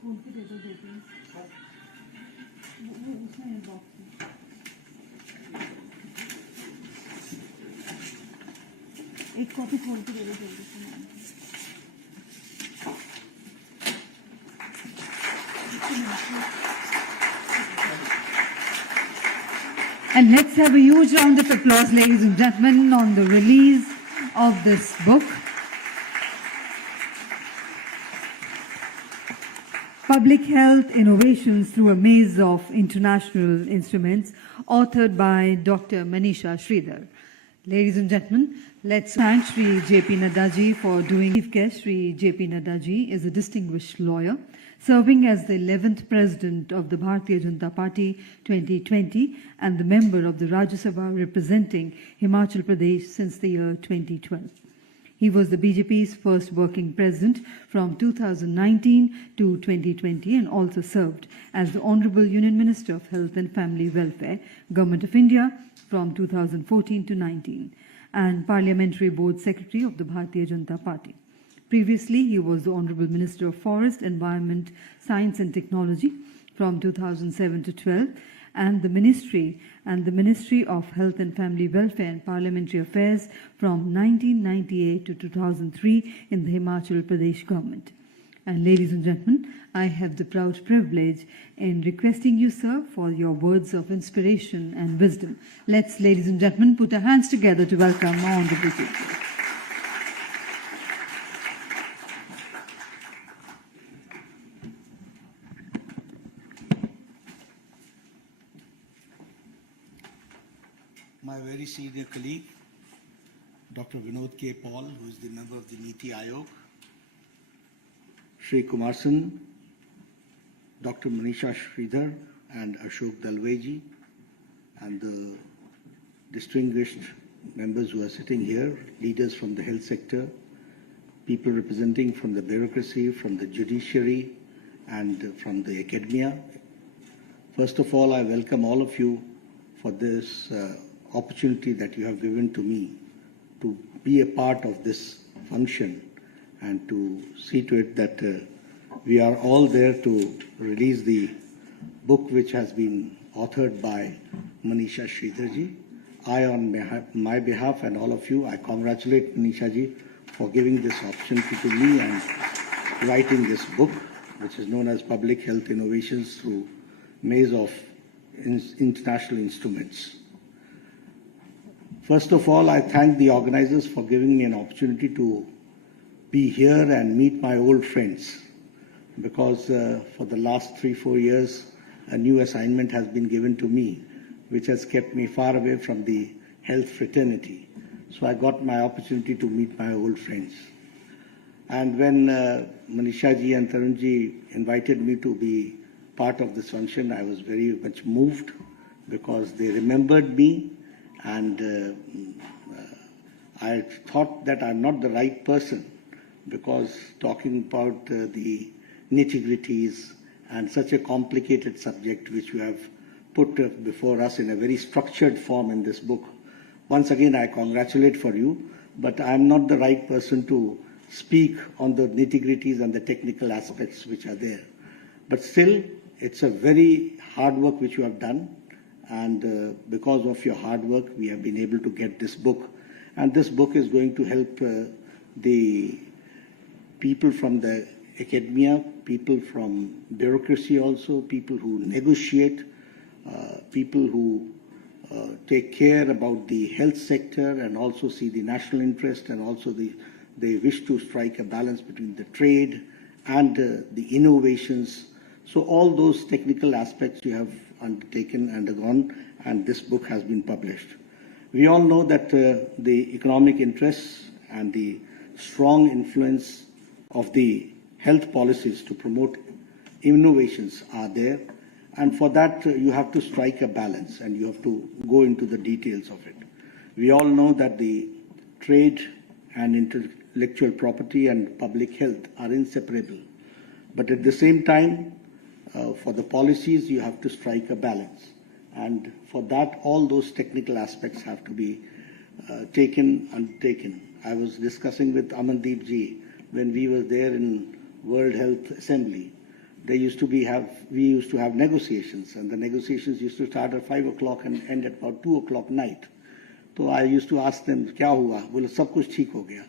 खोल के दे दो बेटी वो उसमें बॉक्स में एक कॉपी खोल के दे दो जल्दी से And let's have a huge round of applause, ladies and gentlemen, on the release of this book. Public Health Innovations Through a Maze of International Instruments, authored by Dr. Manisha Sridhar. Ladies and gentlemen, let's thank Sri J.P. Nadda ji for doing. Chief guest Sri J.P. Nadda ji is a distinguished lawyer, serving as the 11th President of the Bharatiya Janata Party 2020 and the member of the Rajya Sabha representing Himachal Pradesh since the year 2012. He was the BJP's first working president from 2019 to 2020 and also served as the Honorable Union Minister of Health and Family Welfare, Government of India from 2014 to 19 and Parliamentary Board Secretary of the Bharatiya Janata Party. Previously, he was the Honorable Minister of Forest, Environment, Science and Technology from 2007 to 12 and the Ministry of Health and Family Welfare and Parliamentary Affairs from 1998 to 2003 in the Himachal Pradesh government. And ladies and gentlemen, I have the proud privilege in requesting you, sir, for your words of inspiration and wisdom. Let's, ladies and gentlemen, put our hands together to welcome our Honorable Chief. My very senior colleague, Dr. Vinod K. Paul, who is the member of the Niti Aayog, Shri Kumarsan, Dr. Manisha Sridhar, and Ashok Dalveji, and the distinguished members who are sitting here, leaders from the health sector, people representing from the bureaucracy, from the judiciary, and from the academia. First of all, I welcome all of you for this opportunity that you have given to me to be a part of this function and to see to it that we are all there to release the book which has been authored by Manisha Sridhar ji. I, on my behalf and all of you, I congratulate Manisha ji for giving this opportunity to me and writing this book, which is known as Public Health Innovations Through Maze of International Instruments. First of all, I thank the organizers for giving me an opportunity to be here and meet my old friends, because for the last 3-4 years, a new assignment has been given to me, which has kept me far away from the health fraternity. So I got my opportunity to meet my old friends. And when Manisha ji and Tarun ji invited me to be part of this function, I was very much moved because they remembered me, and I thought that I'm not the right person, because talking about the nitty-gritties and such a complicated subject which you have put before us in a very structured form in this book. Once again, I congratulate for you, but I'm not the right person to speak on the nitty-gritties and the technical aspects which are there. But still, it's a very hard work which you have done, and because of your hard work, we have been able to get this book. And this book is going to help the people from the academia, people from bureaucracy also, people who negotiate, people who take care about the health sector and also see the national interest, and also they wish to strike a balance between the trade and the innovations. So all those technical aspects you have undertaken, undergone, and this book has been published. We all know that the economic interests and the strong influence of the health policies to promote innovations are there, and for that you have to strike a balance and you have to go into the details of it. We all know that the trade and intellectual property and public health are inseparable, but at the same time, for the policies, you have to strike a balance. And for that, all those technical aspects have to be undertaken. I was discussing with Amandeep ji when we were there in World Health Assembly, we used to have negotiations, and the negotiations used to start at 5 o'clock and end at about 2 o'clock night. So I used to ask them, क्या हुआ? बोले सब कुछ ठीक हो गया.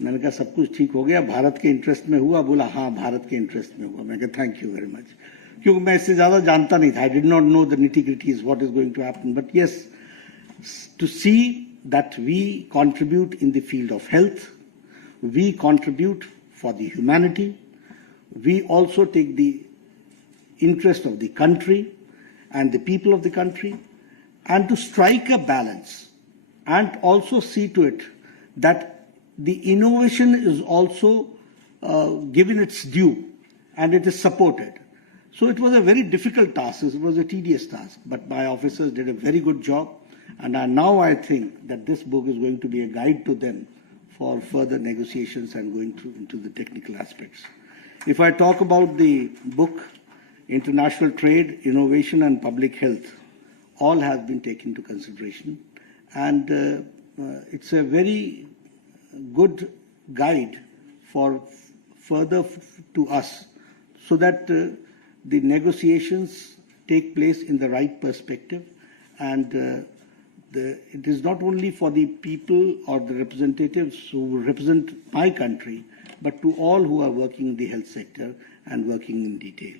मैंने कहा सब कुछ ठीक हो गया, भारत के इंटरेस्ट में हुआ? बोला हाँ, भारत के इंटरेस्ट में हुआ. मैंने कहा थैंक यू वेरी मच, क्योंकि मैं इससे ज्यादा जानता नहीं था. I did not know the nitty-gritties, what is going to happen. But yes, to see that we contribute in the field of health, we contribute for the humanity, we also take the interest of the country and the people of the country, and to strike a balance and also see to it that the innovation is also given its due and it is supported. So it was a very difficult task, it was a tedious task, but my officers did a very good job, and now I think that this book is going to be a guide to them for further negotiations and going through into the technical aspects. If I talk about the book, international trade, innovation and public health, all have been taken into consideration, and it's a very good guide for further to us, so that the negotiations take place in the right perspective, and it is not only for the people or the representatives who represent my country, but to all who are working in the health sector and working in detail.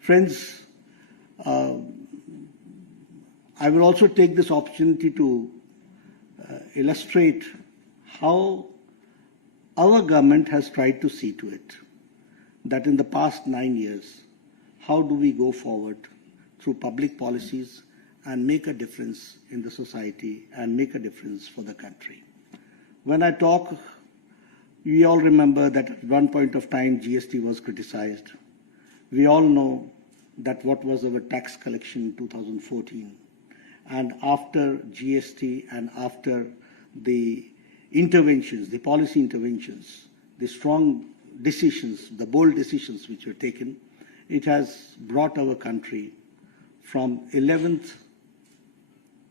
Friends, I will also take this opportunity to illustrate how our government has tried to see to it that in the past 9 years, how do we go forward through public policies and make a difference in the society and make a difference for the country. When I talk, we all remember that at one point of time GST was criticized. We all know that what was our tax collection in 2014. And after GST and after the interventions, the policy interventions, the strong decisions, the bold decisions which were taken, it has brought our country from 11th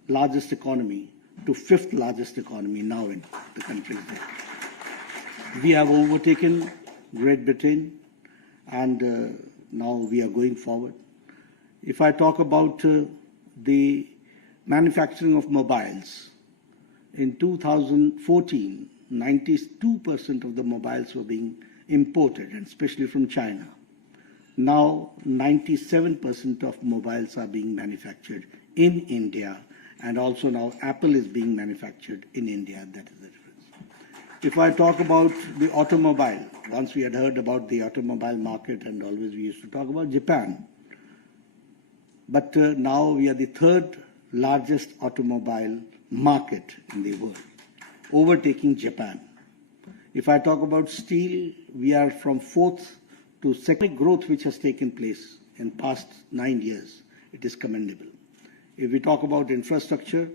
largest economy to 5th largest economy now in the country. We have overtaken Great Britain, and now we are going forward. If I talk about the manufacturing of mobiles, in 2014, 92% of the mobiles were being imported, and especially from China. Now, 97% of mobiles are being manufactured in India, and also now Apple is being manufactured in India. That is the difference. If I talk about the automobile, once we had heard about the automobile market, and always we used to talk about Japan. But now we are the 3rd largest automobile market in the world, overtaking Japan. If I talk about steel, we are from 4th to 2nd. Growth which has taken place in past 9 years, it is commendable. If we talk about infrastructure,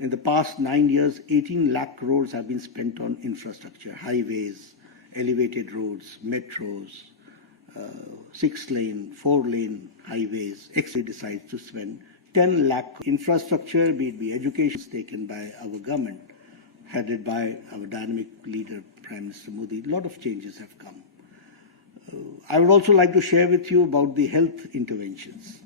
in the past 9 years, 18 lakh crores have been spent on infrastructure, highways, elevated roads, metros, 6-lane, 4-lane highways. Actually decides to spend 10 lakh. Infrastructure, be it be education, is taken by our government, headed by our dynamic leader, Prime Minister Modi. A lot of changes have come. I would also like to share with you about the health interventions,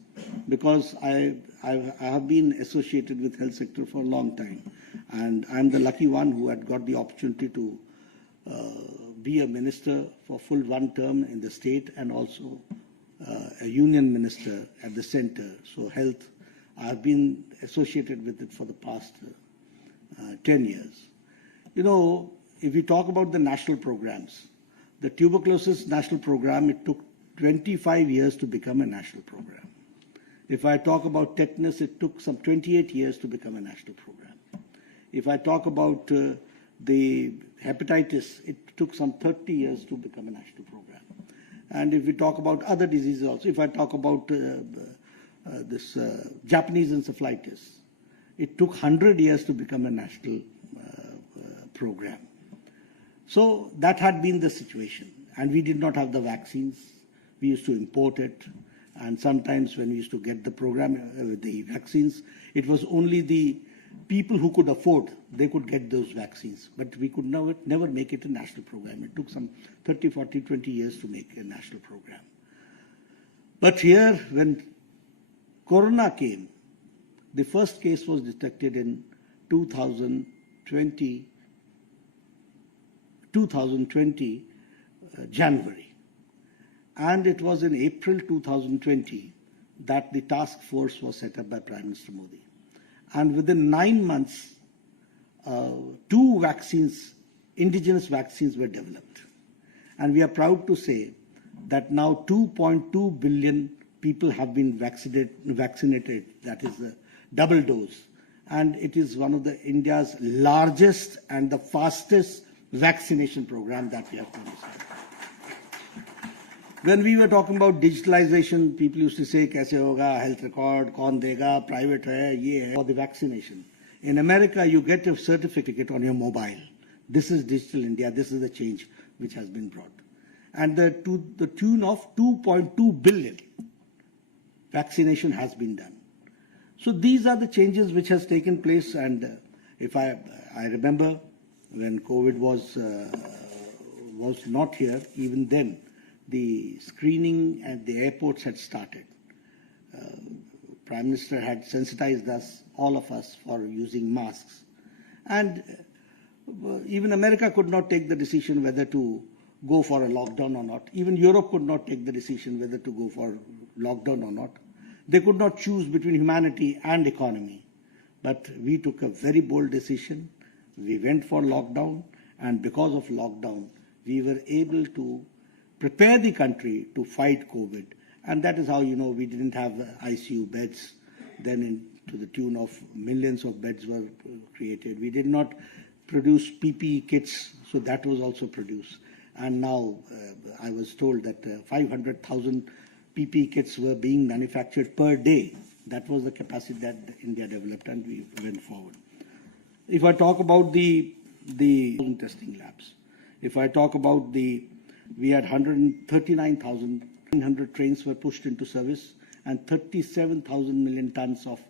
because I have been associated with health sector for a long time, and I'm the lucky one who had got the opportunity to be a minister for full 1 term in the state, and also a union minister at the center. So health, I have been associated with it for the past 10 years. You know, if we talk about the national programs, the tuberculosis national program, it took 25 years to become a national program. If I talk about tetanus, it took some 28 years to become a national program. If I talk about the hepatitis, it took some 30 years to become a national program. And if we talk about other diseases also, if I talk about this Japanese encephalitis, it took 100 years to become a national program. So that had been the situation, and we did not have the vaccines. We used to import it, and sometimes when we used to get the program, the vaccines, it was only the people who could afford, they could get those vaccines, but we could never make it a national program. It took some 30, 40, 20 years to make a national program. But here, when Corona came, the first case was detected in 2020 January. And it was in April 2020 that the task force was set up by Prime Minister Modi. And within 9 months, 2 vaccines, indigenous vaccines were developed. And we are proud to say that now 2.2 billion people have been vaccinated, that is the double dose. And it is one of India's largest and the fastest vaccination program that we have conducted. When we were talking about digitalization, people used to say, "Kaise hoga, health record, kaun dega, private hai, ye hai," for the vaccination. In America, you get a certificate on your mobile. This is digital India. This is the change which has been brought. And to the tune of 2.2 billion vaccination has been done. So these are the changes which has taken place. And if I remember when COVID was not here, even then the screening at the airports had started. Prime Minister had sensitized us, all of us, for using masks. And even America could not take the decision whether to go for a lockdown or not. Even Europe could not take the decision whether to go for lockdown or not. They could not choose between humanity and economy. But we took a very bold decision. We went for lockdown, and because of lockdown, we were able to prepare the country to fight COVID. And that is how, we didn't have ICU beds. Then to the tune of millions of beds were created. We did not produce PPE kits, so that was also produced. And now I was told that 500,000 PPE kits were being manufactured per day. That was the capacity that India developed, and we went forward. If I talk about the testing labs, if I talk about we had 139,900 trains were pushed into service, and 37,000 million tons of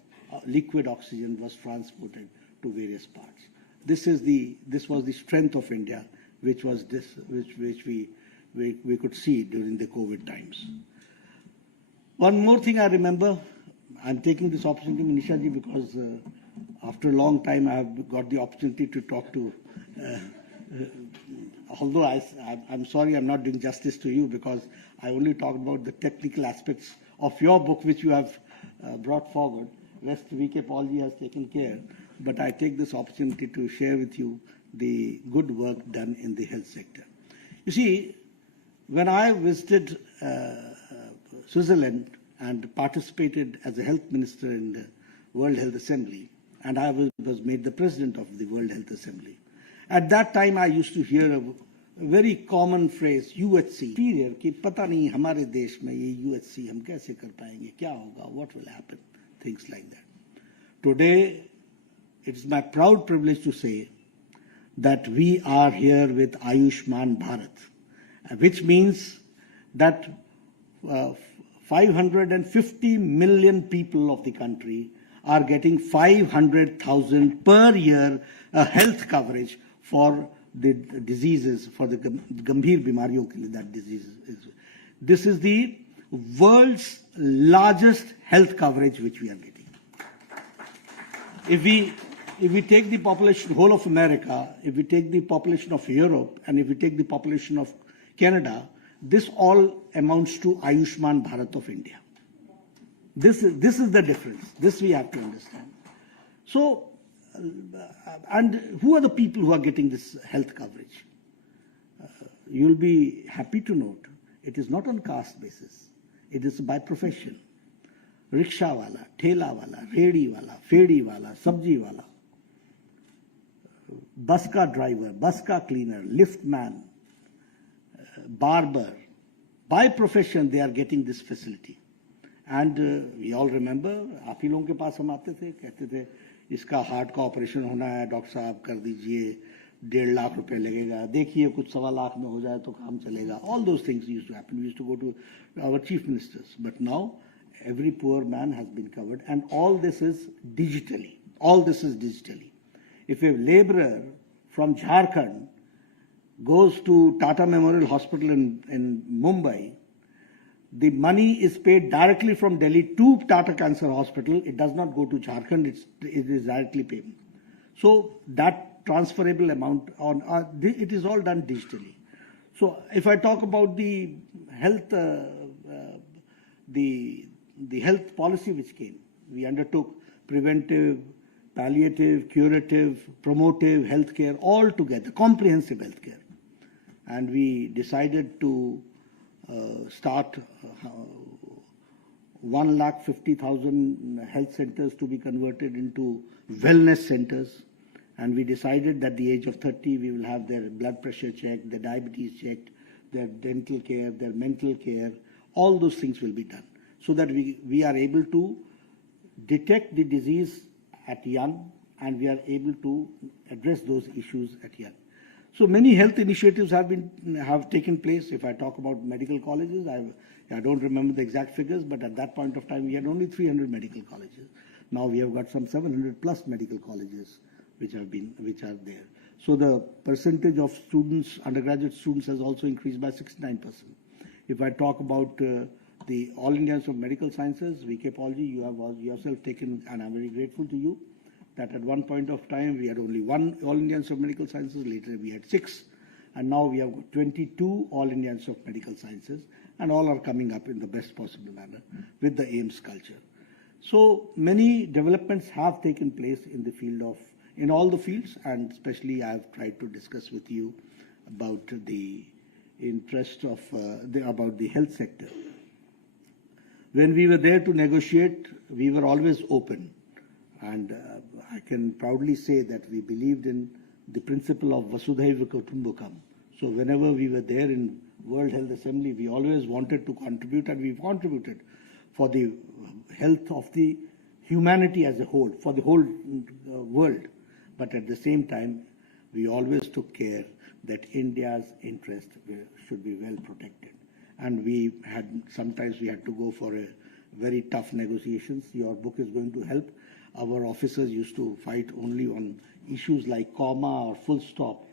liquid oxygen was transported to various parts. This was the strength of India, which we could see during the COVID times. One more thing I remember, I'm taking this opportunity, Manisha ji, because after a long time I have got the opportunity to talk to, although I'm sorry I'm not doing justice to you, because I only talked about the technical aspects of your book which you have brought forward. Rest V.K. Paul ji has taken care, but I take this opportunity to share with you the good work done in the health sector. You see, when I visited Switzerland and participated as a health minister in the World Health Assembly, and I was made the president of the World Health Assembly. At that time, I used to hear a very common phrase, UHC, period, कि पता नहीं हमारे देश में ये UHC हम कैसे कर पाएंगे, क्या होगा, what will happen, things like that. Today, it's my proud privilege to say that we are here with Ayushman Bharat, which means that 550 million people of the country are getting 500,000 per year health coverage for the diseases, for the gambhir bimariyon ke liye that disease is. This is the world's largest health coverage which we are getting. If we take the population, whole of America, if we take the population of Europe, and if we take the population of Canada, this all amounts to Ayushman Bharat of India. This is the difference. This we have to understand. So, and who are the people who are getting this health coverage? You'll be happy to note it is not on caste basis. It is by profession. Rickshaw wala, thela wala, redi wala, fedi wala, sabji wala, bus car driver, bus car cleaner, lift man, barber. By profession, they are getting this facility. And we all remember, आप ही लोगों के पास हम आते थे, कहते थे, इसका heart का ऑपरेशन होना है, डॉक्टर साहब कर दीजिए, 1.5 लाख रुपए लगेगा, देखिए कुछ 1.25 लाख में हो जाए तो काम चलेगा. All those things used to happen. We used to go to our chief ministers. But now, every poor man has been covered, and all this is digitally. All this is digitally. If a laborer from Jharkhand goes to Tata Memorial Hospital in Mumbai, the money is paid directly from Delhi to Tata Cancer Hospital. It does not go to Jharkhand. It is directly paid. So that transferable amount it is all done digitally. So if I talk about the health, the health policy which came, we undertook preventive, palliative, curative, promotive healthcare all together, comprehensive healthcare, and we decided to start 150,000 health centers to be converted into wellness centers. And we decided that at the age of 30, we will have their blood pressure checked, their diabetes checked, their dental care, their mental care, all those things will be done, so that we are able to detect the disease at young, and we are able to address those issues at young. So many health initiatives have taken place. If I talk about medical colleges, I don't remember the exact figures, but at that point of time, we had only 300 medical colleges. Now we have got some 700 plus medical colleges which are there. So the percentage of students, undergraduate students, has also increased by 69%. If I talk about the All India Institute of Medical Sciences, VK Paulji, you have yourself taken, and I'm very grateful to you, that at one point of time we had only one All India Institute of Medical Sciences, later we had 6, and now we have 22 All India Institute of Medical Sciences, and all are coming up in the best possible manner with the AIMS culture. So many developments have taken place in all the fields, and especially I have tried to discuss with you about the interest of about the health sector. When we were there to negotiate, we were always open, and I can proudly say that we believed in the principle of Vasudhaiva Kutumbakam. So whenever we were there in World Health Assembly, we always wanted to contribute, and we've contributed for the health of the humanity as a whole, for the whole world. But at the same time, we always took care that India's interest should be well protected. And sometimes we had to go for a very tough negotiations. Your book is going to help. Our officers used to fight only on issues like comma or full stop,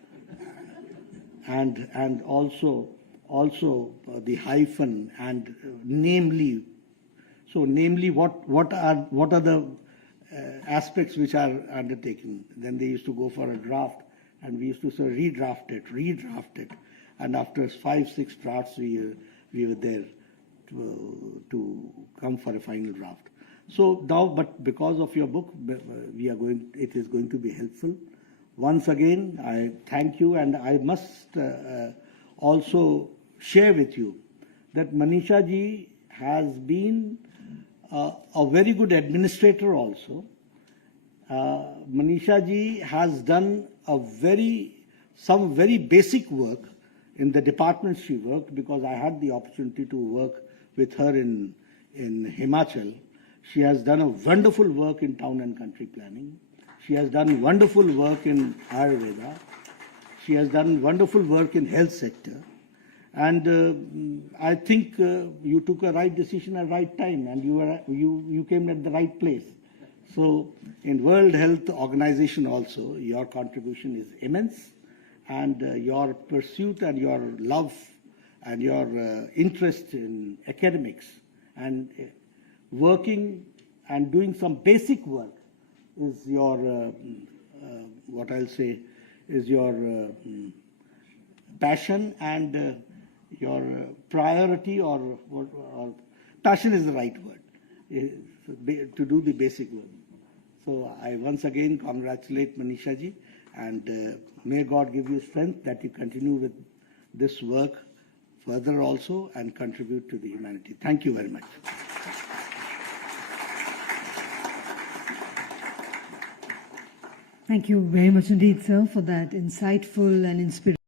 and also the hyphen and namely. So namely, what are the aspects which are undertaken. Then they used to go for a draft, and we used to say redraft it, and after 5-6 drafts we were there to come for a final draft. So now, but because of your book, it is going to be helpful. Once again, I thank you, and I must also share with you that Manisha ji has been a very good administrator also. Manisha ji has done some very basic work in the department she worked, because I had the opportunity to work with her in Himachal. She has done a wonderful work in town and country planning. She has done wonderful work in Ayurveda. She has done wonderful work in health sector. And I think you took a right decision at the right time, and you came at the right place. So in World Health Organization also, your contribution is immense, and your pursuit and your love and your interest in academics and working and doing some basic work is your, what I'll say, is your passion and your priority, or passion is the right word, to do the basic work. So I once again congratulate Manisha ji, and may God give you strength that you continue with this work further also and contribute to the humanity. Thank you very much. Thank you very much indeed, sir, for that insightful and inspirational